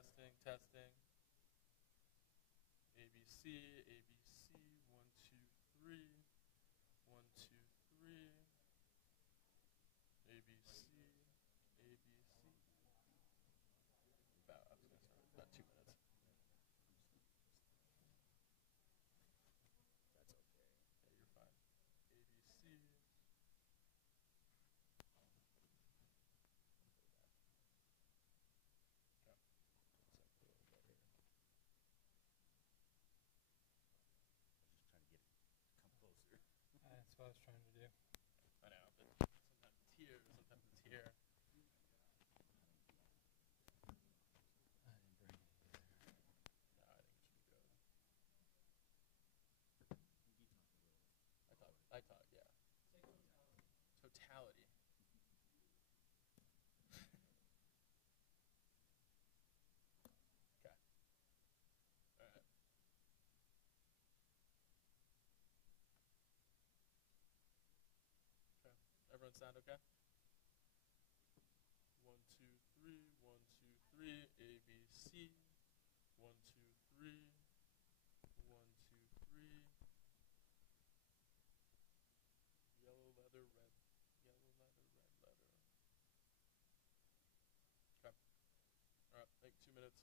Testing, testing. ABC, ABC, 1, 2, 3. 1, 2, 3. ABC, ABC. I was going to start about 2 minutes. That's okay. Yeah, you're fine. ABC. That's what I was trying to do. I know, but sometimes it's here, sometimes it's here. I didn't bring it either. No, I think it should be good. I taught, yeah. Say totality. Totality. Okay. All right. Okay. Everyone sound okay? 1, 2, 3. 1, 2, 3. ABC. 1, 2, 3. 1, 2, 3. Yellow letter, red. Yellow letter, red letter. Okay. All right. Take 2 minutes.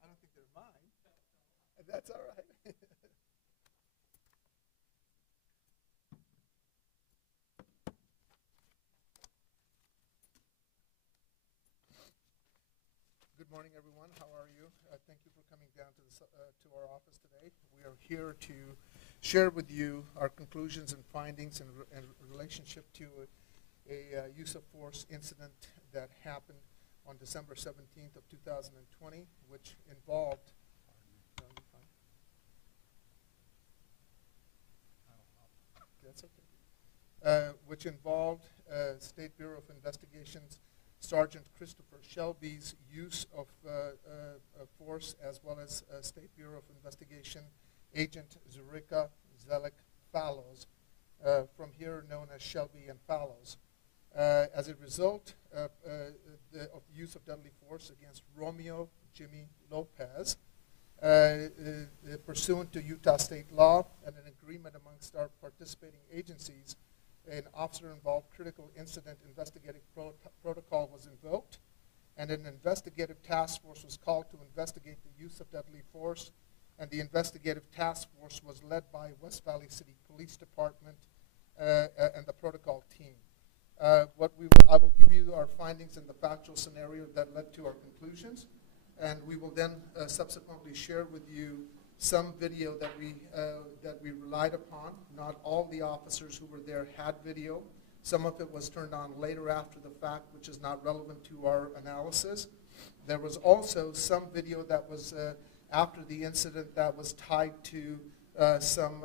I don't think they're mine. That's all right. Good morning, everyone. How are you? Thank you for coming down to our office today. We are here to share with you our conclusions and findings in relationship to a use of force incident that happened on December 17th of 2020, which involved that's okay. Which involved State Bureau of Investigation's Sergeant Christopher Shelby's use of force, as well as State Bureau of Investigation Agent Zurika Zelik Fallows, from here known as Shelby and Fallows. As a result of the use of deadly force against Romeo Jimmy Lopez, pursuant to Utah state law and an agreement amongst our participating agencies, an officer-involved critical incident investigative protocol was invoked, and an investigative task force was called to investigate the use of deadly force, and the investigative task force was led by West Valley City Police Department and the protocol team. I will give you our findings in the factual scenario that led to our conclusions, and we will then subsequently share with you some video that we relied upon. Not all the officers who were there had video. Some of it was turned on later after the fact, which is not relevant to our analysis. There was also some video that was after the incident that was tied to some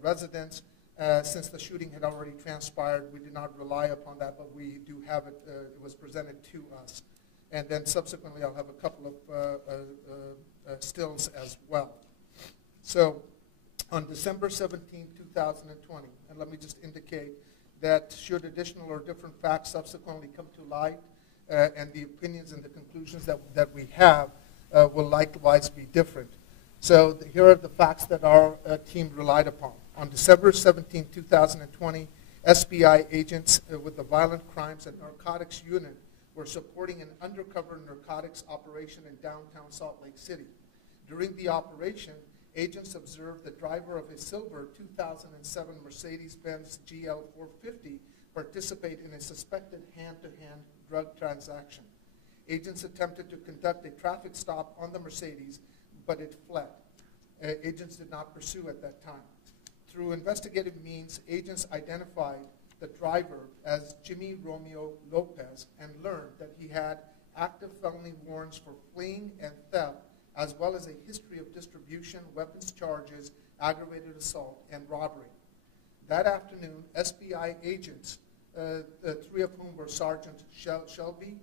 residents. Since the shooting had already transpired, we did not rely upon that, but we do have it. It was presented to us. And then subsequently, I'll have a couple of stills as well. So on December 17, 2020, and let me just indicate that should additional or different facts subsequently come to light, and the opinions and the conclusions that we have will likewise be different. So here are the facts that our team relied upon. On December 17, 2020, SBI agents with the Violent Crimes and Narcotics Unit were supporting an undercover narcotics operation in downtown Salt Lake City. During the operation, agents observed the driver of a silver 2007 Mercedes-Benz GL 450 participate in a suspected hand-to-hand drug transaction. Agents attempted to conduct a traffic stop on the Mercedes, but it fled. Agents did not pursue at that time. Through investigative means, agents identified the driver as Jimmy Romeo Lopez and learned that he had active felony warrants for fleeing and theft, as well as a history of distribution, weapons charges, aggravated assault, and robbery. That afternoon, SBI agents, three of whom were Sergeant Shelby,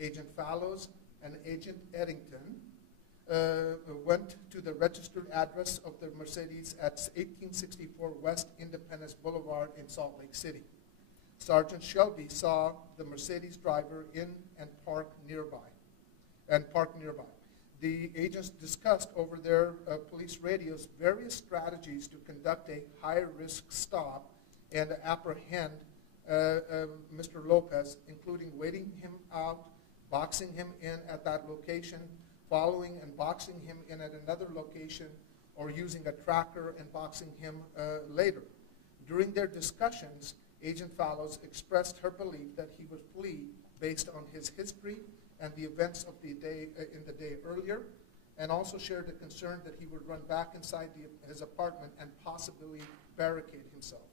Agent Fallows, and Agent Eddington, went to the registered address of the Mercedes at 1864 West Independence Boulevard in Salt Lake City. Sergeant Shelby saw the Mercedes driver in and park nearby. The agents discussed over their police radios various strategies to conduct a high-risk stop and apprehend Mr. Lopez, including waiting him out, boxing him in at that location, following and boxing him in at another location, or using a tracker and boxing him later. During their discussions, Agent Fallows expressed her belief that he would flee based on his history and the events of the day in the day earlier, and also shared the concern that he would run back inside his apartment and possibly barricade himself.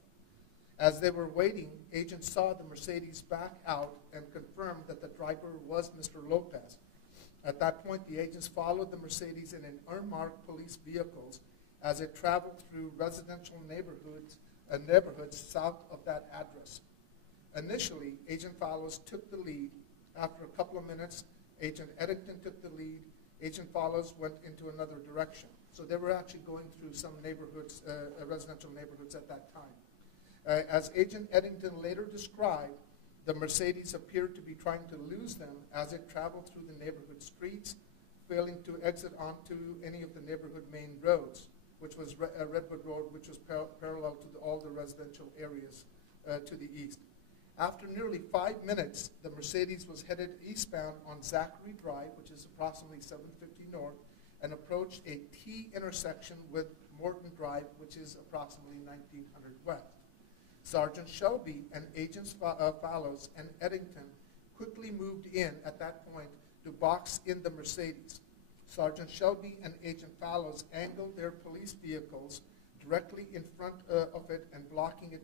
As they were waiting, agents saw the Mercedes back out and confirmed that the driver was Mr. Lopez. At that point, the agents followed the Mercedes in an unmarked police vehicles as it traveled through residential neighborhoods south of that address. Initially, Agent Fallows took the lead. After a couple of minutes, Agent Eddington took the lead. Agent Fallows went into another direction. So they were actually going through some neighborhoods, residential neighborhoods at that time. As Agent Eddington later described, the Mercedes appeared to be trying to lose them as it traveled through the neighborhood streets, failing to exit onto any of the neighborhood main roads, which was Redwood Road, which was parallel to all the residential areas to the east. After nearly 5 minutes, the Mercedes was headed eastbound on Zachary Drive, which is approximately 750 north, and approached a T intersection with Morton Drive, which is approximately 1900 west. Sergeant Shelby and Agents Fallows and Eddington quickly moved in at that point to box in the Mercedes. Sergeant Shelby and Agent Fallows angled their police vehicles directly in front of it and blocking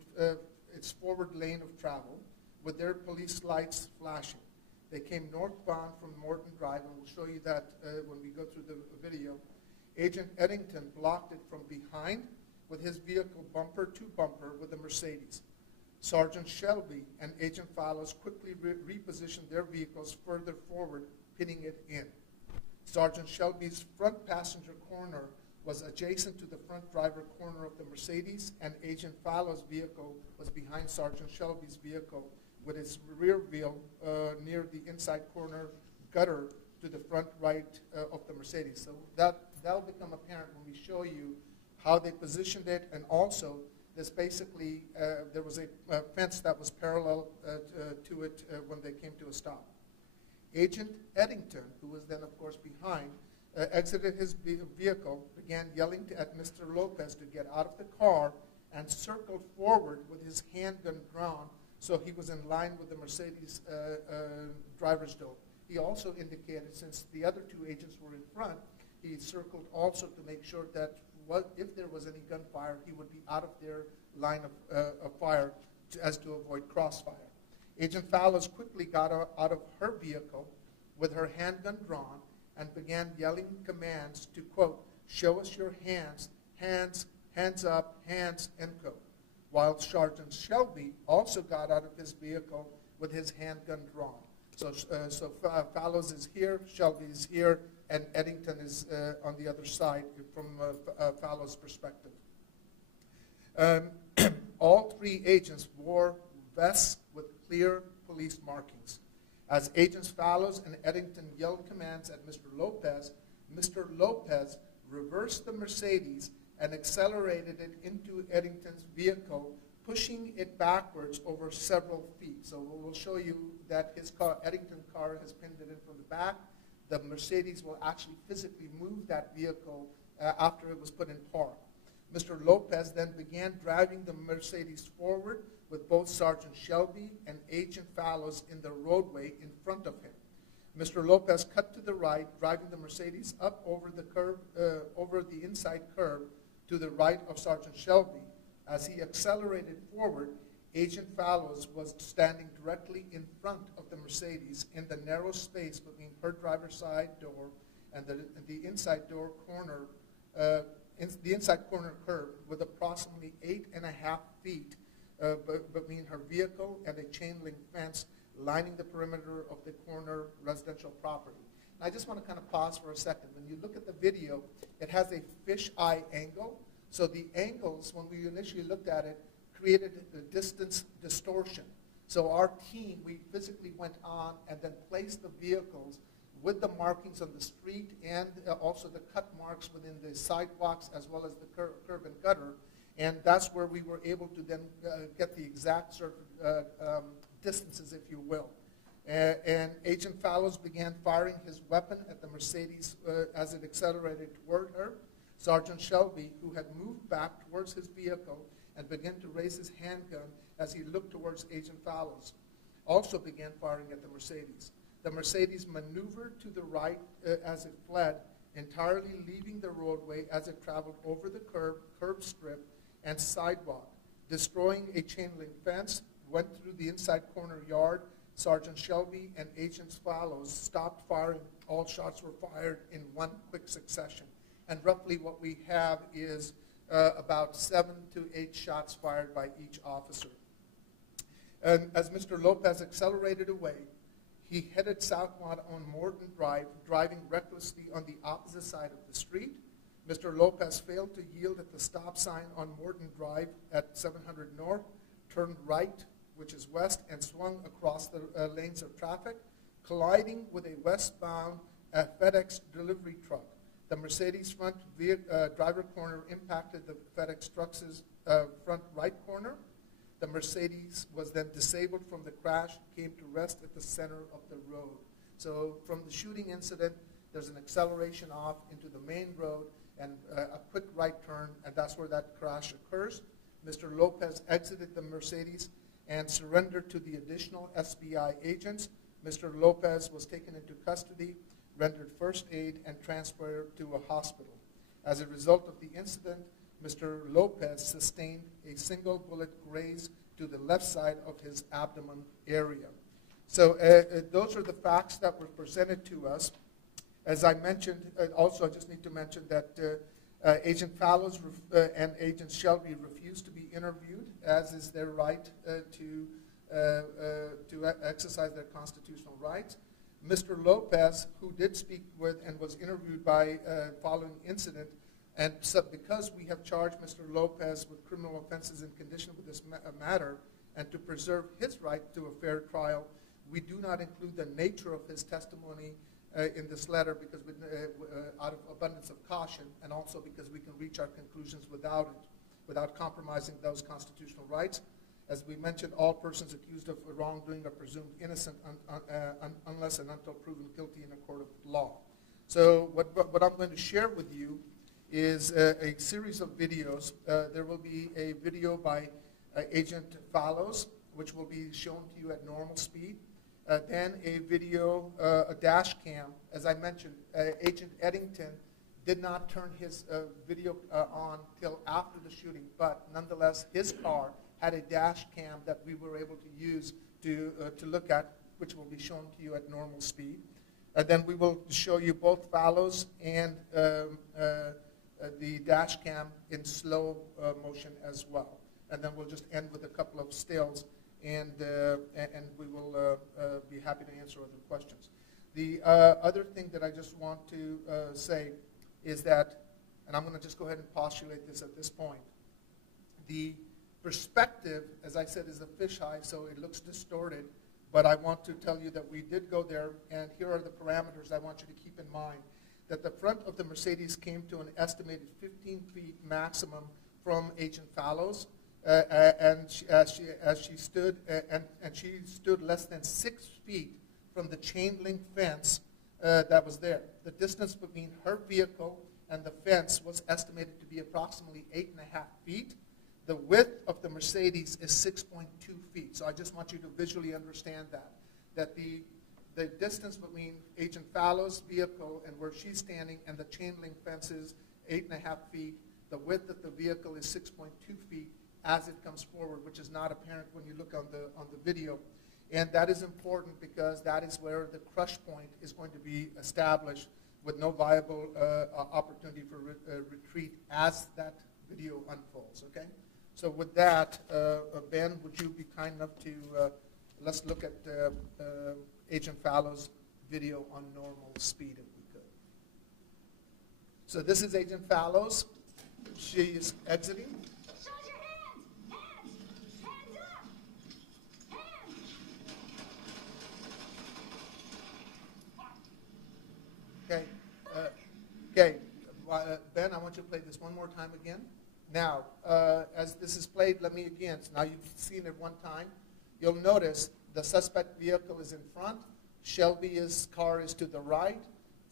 its forward lane of travel with their police lights flashing. They came northbound from Morton Drive, and we'll show you that when we go through the video. Agent Eddington blocked it from behind with his vehicle bumper to bumper with the Mercedes. Sergeant Shelby and Agent Fallows quickly repositioned their vehicles further forward, pinning it in. Sergeant Shelby's front passenger corner was adjacent to the front driver corner of the Mercedes, and Agent Fallow's vehicle was behind Sergeant Shelby's vehicle with its rear wheel near the inside corner gutter to the front right of the Mercedes. So that'll become apparent when we show you how they positioned it, and also there's basically, there was a fence that was parallel to it when they came to a stop. Agent Eddington, who was then, of course, behind, exited his vehicle, began yelling at Mr. Lopez to get out of the car, and circled forward with his handgun drawn, so he was in line with the Mercedes driver's door. He also indicated, since the other two agents were in front, he circled also to make sure that if there was any gunfire, he would be out of their line of fire as to avoid crossfire. Agent Fallows quickly got out of her vehicle with her handgun drawn and began yelling commands to, quote, "Show us your hands, hands, hands up, hands," end quote, while Sergeant Shelby also got out of his vehicle with his handgun drawn. So Fallows is here, Shelby is here, and Eddington is on the other side from Fallows' perspective. All three agents wore vests with clear police markings. As Agents Fallows and Eddington yelled commands at Mr. Lopez reversed the Mercedes and accelerated it into Eddington's vehicle, pushing it backwards over several feet. So we'll show you that his car, Eddington's car, has pinned it in from the back. The Mercedes will actually physically move that vehicle after it was put in park. Mr. Lopez then began driving the Mercedes forward with both Sergeant Shelby and Agent Fallows in the roadway in front of him. Mr. Lopez cut to the right, driving the Mercedes up over the curb, over the inside curb to the right of Sergeant Shelby. As he accelerated forward, Agent Fallows was standing directly in front of the Mercedes in the narrow space between her driver's side door and the inside door corner, the inside corner curb, with approximately 8.5 feet between her vehicle and a chain link fence lining the perimeter of the corner residential property. And I just want to kind of pause for a second. When you look at the video, it has a fisheye angle. So the angles, when we initially looked at it, created a distance distortion. So our team, we physically went on and then placed the vehicles with the markings on the street and also the cut marks within the sidewalks as well as the curb and gutter. And that's where we were able to then get the exact sort of distances, if you will. And Agent Fallows began firing his weapon at the Mercedes as it accelerated toward her. Sergeant Shelby, who had moved back towards his vehicle and began to raise his handgun as he looked towards Agent Fallows, also began firing at the Mercedes. The Mercedes maneuvered to the right as it fled, entirely leaving the roadway as it traveled over the curb strip and sidewalk, destroying a chain link fence, went through the inside corner yard. Sergeant Shelby and Agent Fallows stopped firing. All shots were fired in one quick succession. And roughly what we have is about 7 to 8 shots fired by each officer. And as Mr. Lopez accelerated away, he headed southbound on Morton Drive, driving recklessly on the opposite side of the street. Mr. Lopez failed to yield at the stop sign on Morton Drive at 700 North, turned right, which is west, and swung across the lanes of traffic, colliding with a westbound FedEx delivery truck. The Mercedes front driver corner impacted the FedEx truck's front right corner. The Mercedes was then disabled from the crash, came to rest at the center of the road. So from the shooting incident, there's an acceleration off into the main road and a quick right turn, and that's where that crash occurs. Mr. Lopez exited the Mercedes and surrendered to the additional SBI agents. Mr. Lopez was taken into custody, rendered first aid, and transferred to a hospital. As a result of the incident, Mr. Lopez sustained a single bullet graze to the left side of his abdomen area. So those are the facts that were presented to us. As I mentioned, also I just need to mention that Agent Fallows and Agent Shelby refused to be interviewed, as is their right to exercise their constitutional rights. Mr. Lopez, who did speak with and was interviewed by following incident, And so because we have charged Mr. Lopez with criminal offenses in connection with this matter, and to preserve his right to a fair trial, we do not include the nature of his testimony in this letter because out of abundance of caution, and also because we can reach our conclusions without compromising those constitutional rights. As we mentioned, all persons accused of wrongdoing are presumed innocent unless and until proven guilty in a court of law. So what I'm going to share with you is a series of videos. There will be a video by Agent Fallows, which will be shown to you at normal speed. Then a video, a dash cam. As I mentioned, Agent Eddington did not turn his video on till after the shooting, but nonetheless, his car had a dash cam that we were able to use to look at, which will be shown to you at normal speed. Then we will show you both Fallows and the dash cam in slow motion as well. And then we'll just end with a couple of stills, and we will be happy to answer other questions. The other thing that I just want to say is that, and I'm going to just go ahead and postulate this at this point, the perspective, as I said, is a fisheye, so it looks distorted, but I want to tell you that we did go there, and here are the parameters I want you to keep in mind. That the front of the Mercedes came to an estimated 15 feet maximum from Agent Fallows, and she stood less than 6 feet from the chain link fence that was there. The distance between her vehicle and the fence was estimated to be approximately 8.5 feet. The width of the Mercedes is 6.2 feet. So I just want you to visually understand that the distance between Agent Fallows' vehicle and where she's standing and the chain link fence is 8.5 feet. The width of the vehicle is 6.2 feet as it comes forward, which is not apparent when you look on the video. And that is important because that is where the crush point is going to be established with no viable opportunity for retreat as that video unfolds, okay? So with that, Ben, would you be kind enough to, let's look at Agent Fallows' video on normal speed if we could. So this is Agent Fallows. She is exiting. Show your hands! Hands! Hands up! Hands! Okay. Ben, I want you to play this one more time again. Now, as this is played, let me again. So now you've seen it one time. You'll notice the suspect vehicle is in front. Shelby's car is to the right.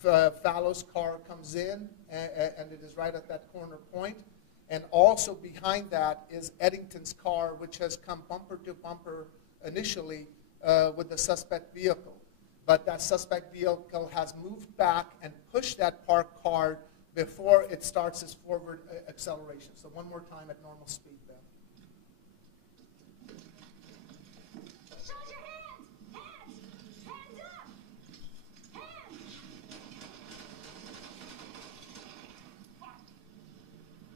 Fallows' car comes in, and it is right at that corner point. And also behind that is Eddington's car, which has come bumper to bumper initially with the suspect vehicle. But that suspect vehicle has moved back and pushed that parked car before it starts its forward acceleration. So one more time at normal speed, Ben. Show your hands! Hands up! Hands!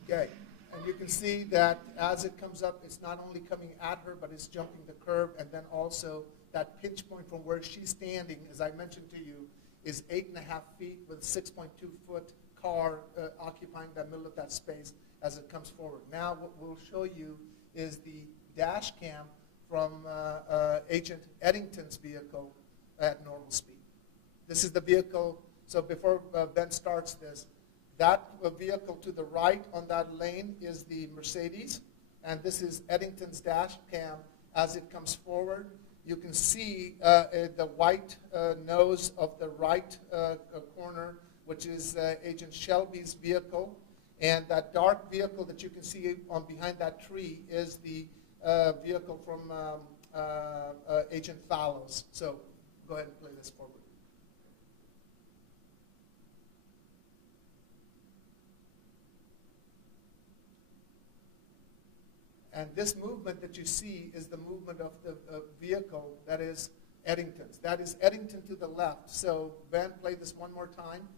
Okay, and you can see that as it comes up, it's not only coming at her, but it's jumping the curb, and then also that pinch point from where she's standing, as I mentioned to you, is 8.5 feet with a 6.2 foot car occupying the middle of that space as it comes forward. Now what we'll show you is the dash cam from Agent Eddington's vehicle at normal speed. This is the vehicle, so before Ben starts this, that vehicle to the right on that lane is the Mercedes, and this is Eddington's dash cam as it comes forward. You can see the white nose of the right corner, which is Agent Shelby's vehicle. And that dark vehicle that you can see on behind that tree is the vehicle from Agent Fallows. So go ahead and play this forward. And this movement that you see is the movement of the vehicle that is Eddington's. That is Eddington to the left. So Ben, play this one more time.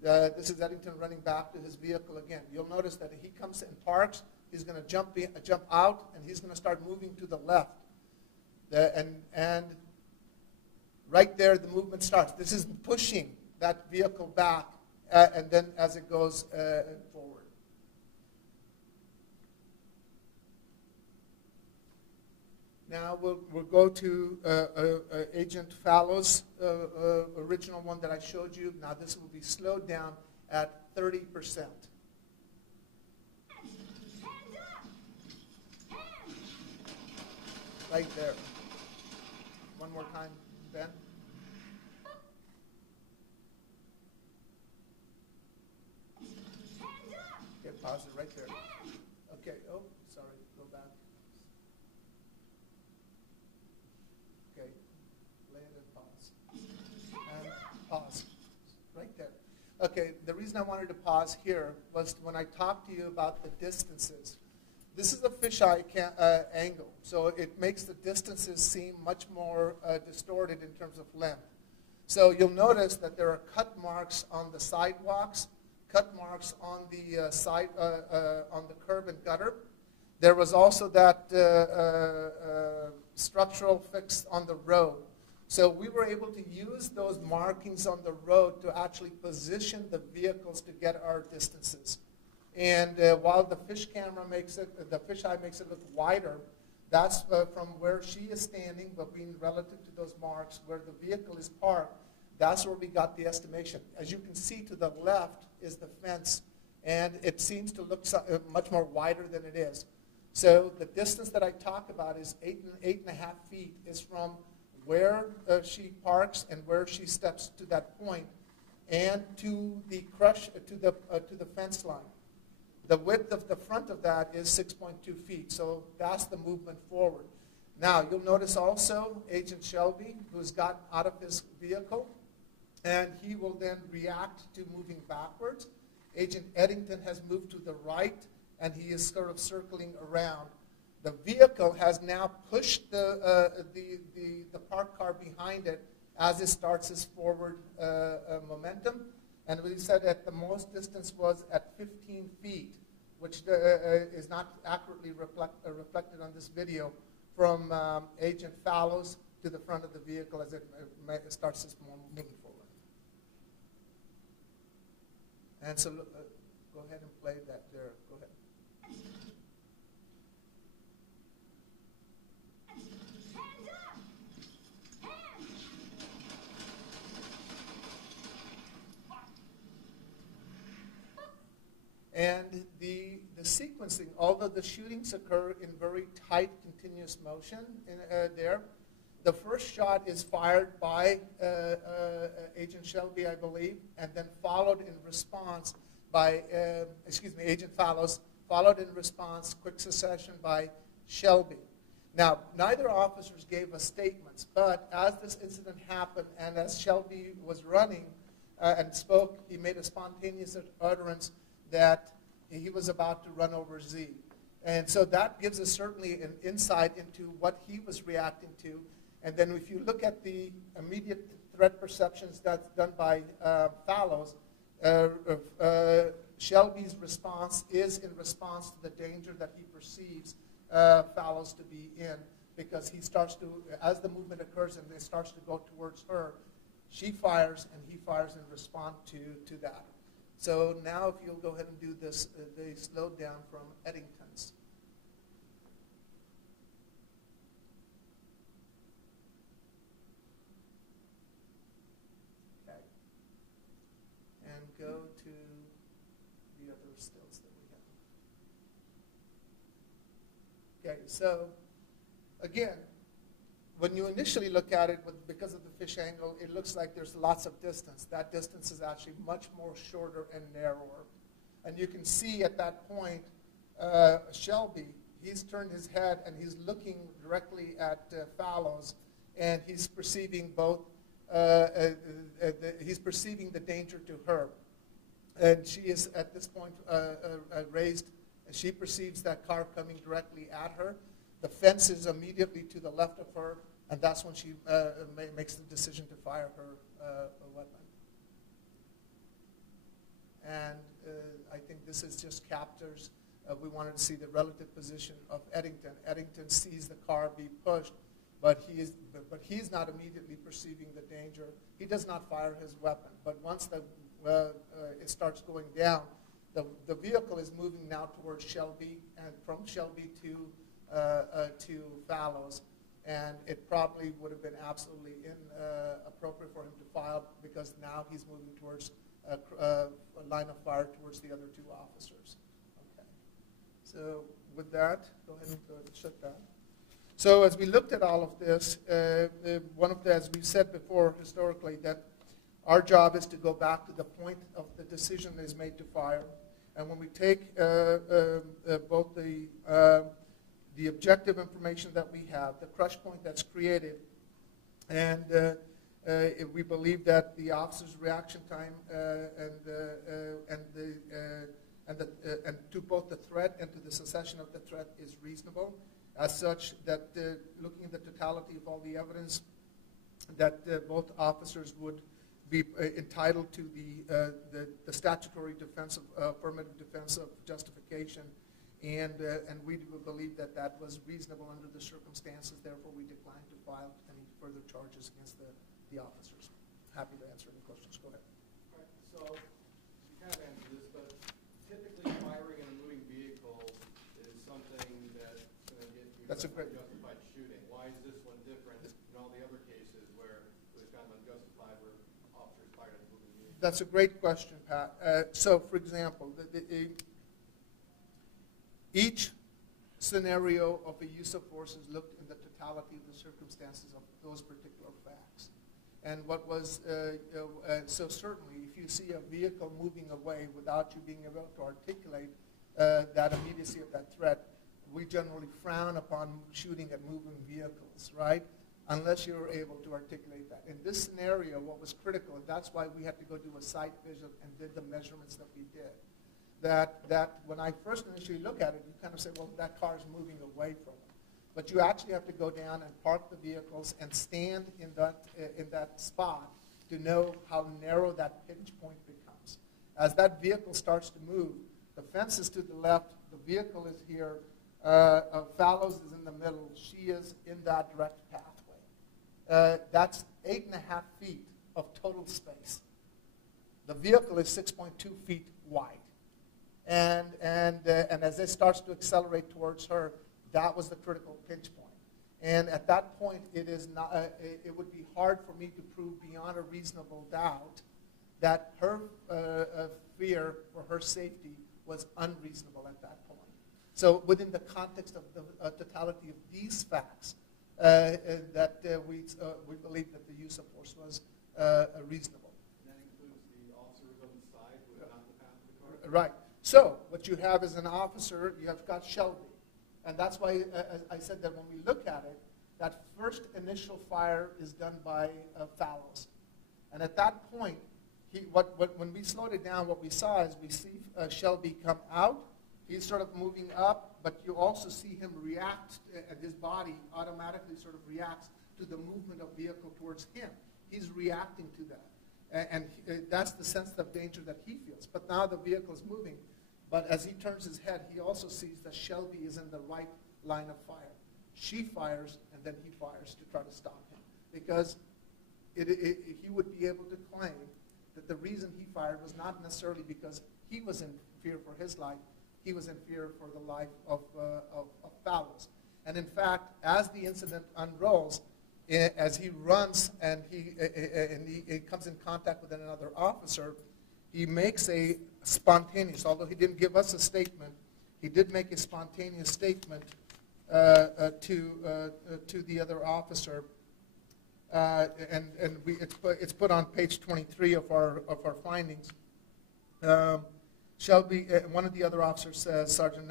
This is Eddington running back to his vehicle again. You'll notice that he comes and parks. He's going to jump out, and he's going to start moving to the left. And right there, the movement starts. This is pushing that vehicle back, and then as it goes forward. Now we'll go to Agent Fallow's original one that I showed you. Now this will be slowed down at 30%. Hands up! Hands! Right there. One more time, Ben. Hands up! Okay, pause it right there. Okay, oh, sorry, go back. Okay, lay it and pause. And pause, right there. Okay, the reason I wanted to pause here was when I talked to you about the distances. This is a fisheye angle, so it makes the distances seem much more distorted in terms of length. So you'll notice that there are cut marks on the sidewalks, cut marks on the on the curb and gutter. There was also that structural fix on the road. So we were able to use those markings on the road to actually position the vehicles to get our distances. And while the fish camera makes it, the fisheye makes it look wider, that's from where she is standing, but being relative to those marks, where the vehicle is parked, that's where we got the estimation. As you can see, to the left is the fence, and it seems to look much more wider than it is. So the distance that I talk about is 8.5 feet is from where she parks and where she steps to that point, and to the to the fence line. The width of the front of that is 6.2 feet, so that's the movement forward. Now, you'll notice also Agent Shelby, who's gotten out of his vehicle, and he will then react to moving backwards. Agent Eddington has moved to the right, and he is sort of circling around. The vehicle has now pushed the parked car behind it as it starts its forward momentum. And we said that the most distance was at 15 feet, which is not accurately reflected on this video, from Agent Fallows to the front of the vehicle as it starts its moving forward. And so go ahead and play that there. Go ahead. Hands up! Hands! And the sequencing, although the shootings occur in very tight, continuous motion there, the first shot is fired by Agent Shelby, I believe, and then followed in response by, Agent Fallows, followed in response, quick succession, by Shelby. Now, neither officers gave us statements, but as this incident happened and as Shelby was running and spoke, he made a spontaneous utterance that he was about to run over Z. And so that gives us certainly an insight into what he was reacting to. And then if you look at the immediate threat perceptions that's done by Fallows, Shelby's response is in response to the danger that he perceives Fallows to be in, because he starts to, as the movement occurs and it starts to go towards her, she fires and he fires in response to that. So now if you'll go ahead and do this, they slowed down from Eddington's. Okay. And go to the other stills that we have. Okay, so again, when you initially look at it, because of the fish angle, it looks like there's lots of distance. That distance is actually much more shorter and narrower. And you can see at that point, Shelby, he's turned his head and he's looking directly at Fallows, and he's perceiving both, he's perceiving the danger to her. And she is at this point raised, she perceives that car coming directly at her. The fence is immediately to the left of her, and that's when she makes the decision to fire her weapon. And I think this is just captures. We wanted to see the relative position of Eddington. Eddington sees the car be pushed, but he's not immediately perceiving the danger. He does not fire his weapon. But once it starts going down, the vehicle is moving now towards Shelby, and from Shelby to Fallows. And it probably would have been absolutely inappropriate for him to file because now he's moving towards a line of fire towards the other two officers. Okay. So with that, go ahead and shut down. So as we looked at all of this, as we said before historically, that our job is to go back to the point of the decision that is made to fire. And when we take both the objective information that we have, the crush point that's created, and we believe that the officer's reaction time and to both the threat and to the cessation of the threat is reasonable, as such that looking at the totality of all the evidence, that both officers would be entitled to the statutory defense of affirmative defense of justification. And we do believe that that was reasonable under the circumstances. Therefore, we declined to file any further charges against the officers. Happy to answer any questions. Go ahead. All right, so you kind of answered this, but typically firing in a moving vehicle is something that's going to get you unjustified shooting. Why is this one different than all the other cases where it was kind of unjustified where officers fired in a moving vehicle? That's a great question, Pat. So, for example, each scenario of a use of force is looked in the totality of the circumstances of those particular facts. And what was, so certainly if you see a vehicle moving away without you being able to articulate that immediacy of that threat, we generally frown upon shooting at moving vehicles, right? Unless you're able to articulate that. In this scenario, what was critical, and that's why we had to go do a site visit and did the measurements that we did, that when I first initially look at it, you kind of say, well, that car is moving away from it. But you actually have to go down and park the vehicles and stand in that spot to know how narrow that pinch point becomes. As that vehicle starts to move, the fence is to the left, the vehicle is here, Fallows is in the middle, she is in that direct pathway. That's 8.5 feet of total space. The vehicle is 6.2 feet wide. And as it starts to accelerate towards her, that was the critical pinch point. And at that point, it would be hard for me to prove beyond a reasonable doubt that her fear for her safety was unreasonable at that point. So within the context of the totality of these facts, we believe that the use of force was reasonable. And that includes the officers on the side who are not in the path of the car? Right. So what you have is an officer, you have got Shelby. And that's why I said that when we look at it, that first initial fire is done by Fallows. And at that point, when we slowed it down, what we saw is we see Shelby come out. He's sort of moving up, but you also see him react, and his body automatically sort of reacts to the movement of vehicle towards him. He's reacting to that. And that's the sense of danger that he feels. But now the vehicle is moving. But as he turns his head, he also sees that Shelby is in the right line of fire. She fires, and then he fires to try to stop him. Because he would be able to claim that the reason he fired was not necessarily because he was in fear for his life. He was in fear for the life of Fallows. And in fact, as the incident unrolls, as he runs and he comes in contact with another officer, he makes a spontaneous, although he didn't give us a statement, he did make a spontaneous statement to the other officer. It's put on page 23 of our findings. Shelby, one of the other officers says, Sergeant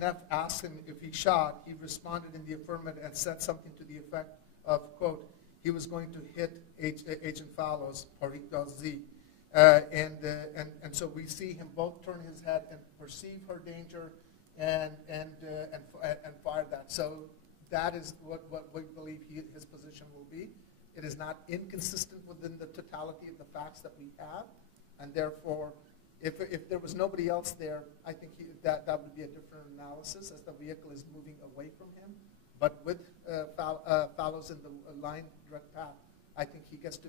Neff asked him if he shot. He responded in the affirmative and said something to the effect of, quote, he was going to hit Agent Fallows, or he does Z. And so we see him both turn his head and perceive her danger and fire that. So that is what we believe his position will be. It is not inconsistent within the totality of the facts that we have. And therefore, if there was nobody else there, I think that would be a different analysis as the vehicle is moving away from him. But with Fallows in the line direct path, I think he gets to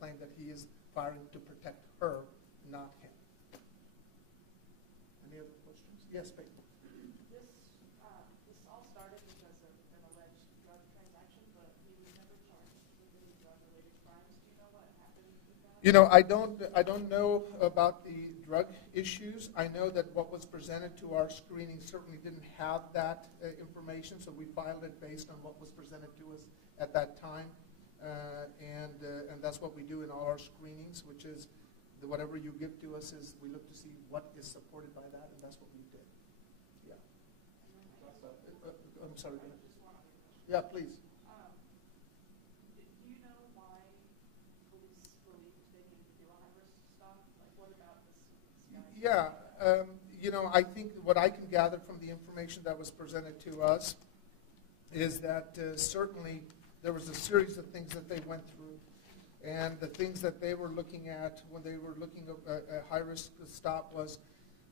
claim that he is firing to protect her, not him. Any other questions? Yes, babe. This all started because of an drug-related crimes. Do you know what happened with that? You know, I don't know about the drug issues. I know that what was presented to our screening certainly didn't have that information, so we filed it based on what was presented to us at that time. And that's what we do in all our screenings, which is whatever you give to us is we look to see what is supported by that, and that's what we did. Yeah. I'm sorry. Go ahead. Just one other question. Yeah, please. Do you know why police believed they needed to do a high-risk stop? Like, what about this guy? Yeah, you know, I think what I can gather from the information that was presented to us is that certainly there was a series of things that they went through. And the things that they were looking at when they were looking at a high-risk stop was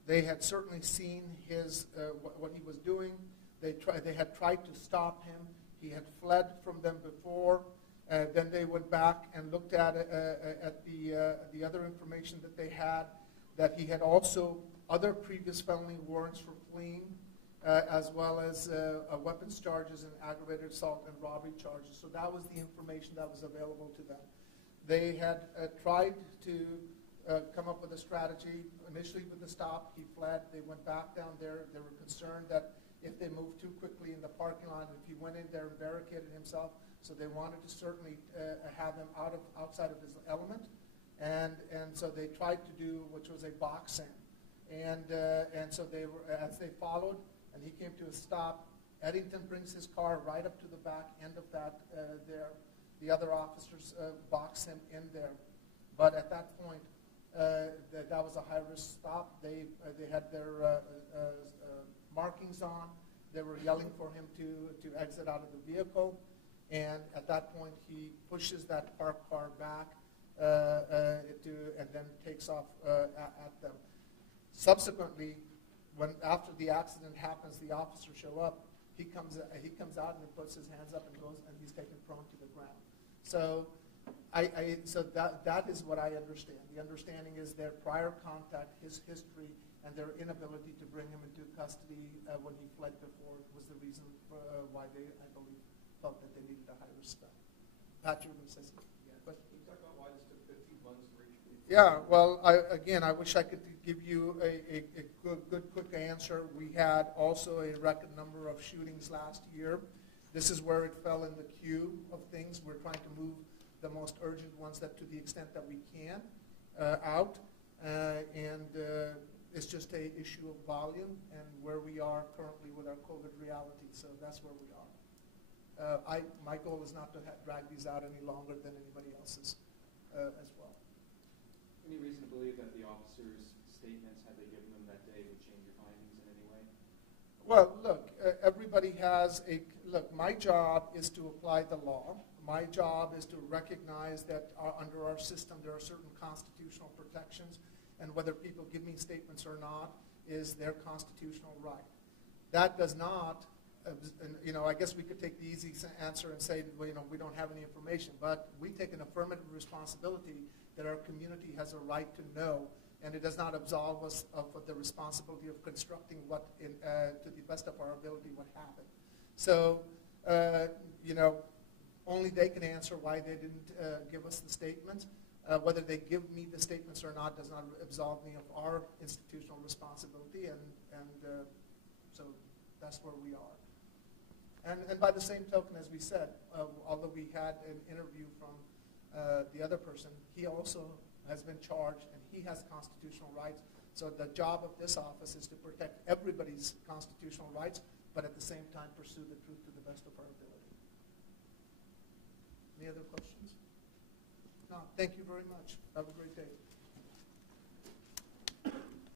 they had certainly seen his what he was doing. They had tried to stop him. He had fled from them before. Then they went back and looked at the other information that they had, that he had also other previous felony warrants for fleeing, as well as weapons charges and aggravated assault and robbery charges. So that was the information that was available to them. They had tried to come up with a strategy. Initially with the stop, he fled. They went back down there. They were concerned that if they moved too quickly in the parking lot, if he went in there and barricaded himself, so they wanted to certainly have him outside of his element. And so they tried to do, which was a box in. And so they were, as they followed, and he came to a stop, Eddington brings his car right up to the back end of that there. The other officers boxed him in there. But at that point, that was a high-risk stop. They had their markings on. They were yelling for him to exit out of the vehicle. And at that point, he pushes that parked car back and then takes off at them. Subsequently, after the accident happens, the officers show up. He comes out and he puts his hands up and goes, and he's taken prone to the ground. So, so that is what I understand. The understanding is their prior contact, his history, and their inability to bring him into custody when he fled before was the reason for, why they, I believe, felt that they needed a high-risk stop. Patrick, you were going to say something? Yeah. Can you talk about why this took 15 months for each week? Yeah, well, I wish I could give you a good, quick answer. We had also a record number of shootings last year. This is where it fell in the queue of things. We're trying to move the most urgent ones that, to the extent that we can, out. And it's just an issue of volume and where we are currently with our COVID reality. So that's where we are. My goal is not to drag these out any longer than anybody else's as well. Any reason to believe that the officers' statements, had they given them that day, would change your findings in any way? Well, look, everybody has look, my job is to apply the law. My job is to recognize that under our system there are certain constitutional protections, and whether people give me statements or not is their constitutional right. That does not, I guess we could take the easy answer and say, well, we don't have any information, but we take an affirmative responsibility that our community has a right to know, and it does not absolve us of the responsibility of constructing what, to the best of our ability, what happened. So, only they can answer why they didn't give us the statements. Whether they give me the statements or not does not absolve me of our institutional responsibility, and so that's where we are. And by the same token, as we said, although we had an interview from the other person, he also has been charged, and he has constitutional rights. So the job of this office is to protect everybody's constitutional rights, but at the same time pursue the truth to the best of our ability. Any other questions? No, thank you very much. Have a great day.